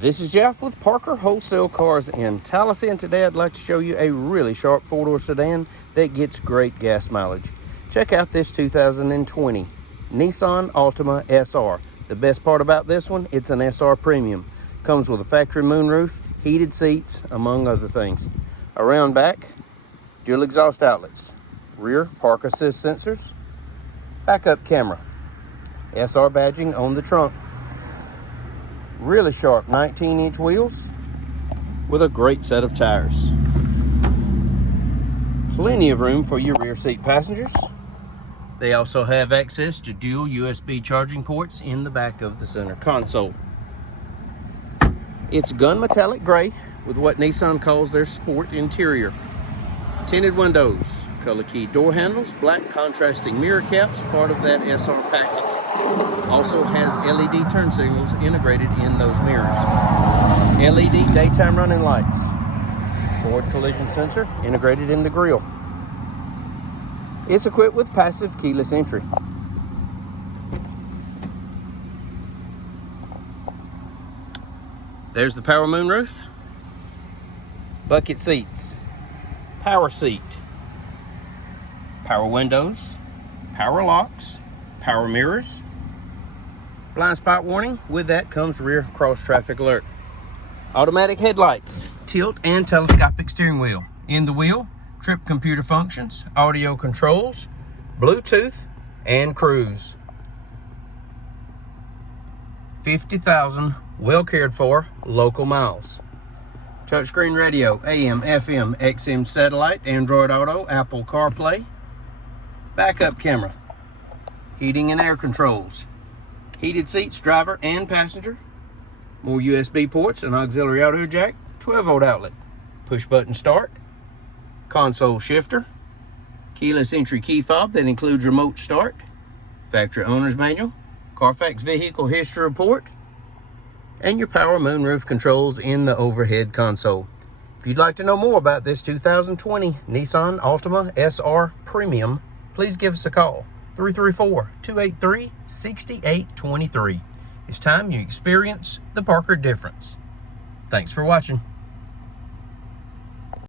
This is Jeff with Parker Wholesale Cars in Tallassee, and today I'd like to show you a really sharp four-door sedan that gets great gas mileage. Check out this 2020 Nissan Altima SR. The best part about this one, it's an SR Premium. Comes with a factory moonroof, heated seats, among other things. Around back, dual exhaust outlets, rear park assist sensors, backup camera, SR badging on the trunk. Really sharp 19-inch wheels with a great set of tires. Plenty of room for your rear seat passengers. They also have access to dual USB charging ports in the back of the center console. It's gunmetallic gray with what Nissan calls their sport interior. Tinted windows, color key door handles, black contrasting mirror caps, part of that SR package. Also has LED turn signals integrated in those mirrors. LED daytime running lights. Forward collision sensor integrated in the grille. It's equipped with passive keyless entry. There's the power moonroof. Bucket seats. Power seat. Power windows. Power locks. Power mirrors. Blind spot warning. With that comes rear cross traffic alert. Automatic headlights, tilt and telescopic steering wheel. In the wheel, trip computer functions, audio controls, Bluetooth, and cruise. 50,000 well cared for local miles. Touchscreen radio, AM, FM, XM satellite, Android Auto, Apple CarPlay. Backup camera, heating and air controls. Heated seats, driver and passenger. More USB ports, an auxiliary audio jack, 12-volt outlet. Push button start. Console shifter. Keyless entry key fob that includes remote start. Factory owner's manual. Carfax vehicle history report. And your power moonroof controls in the overhead console. If you'd like to know more about this 2020 Nissan Altima SR Premium, please give us a call. 334-283-6823. It's time you experience the Parker difference. Thanks for watching.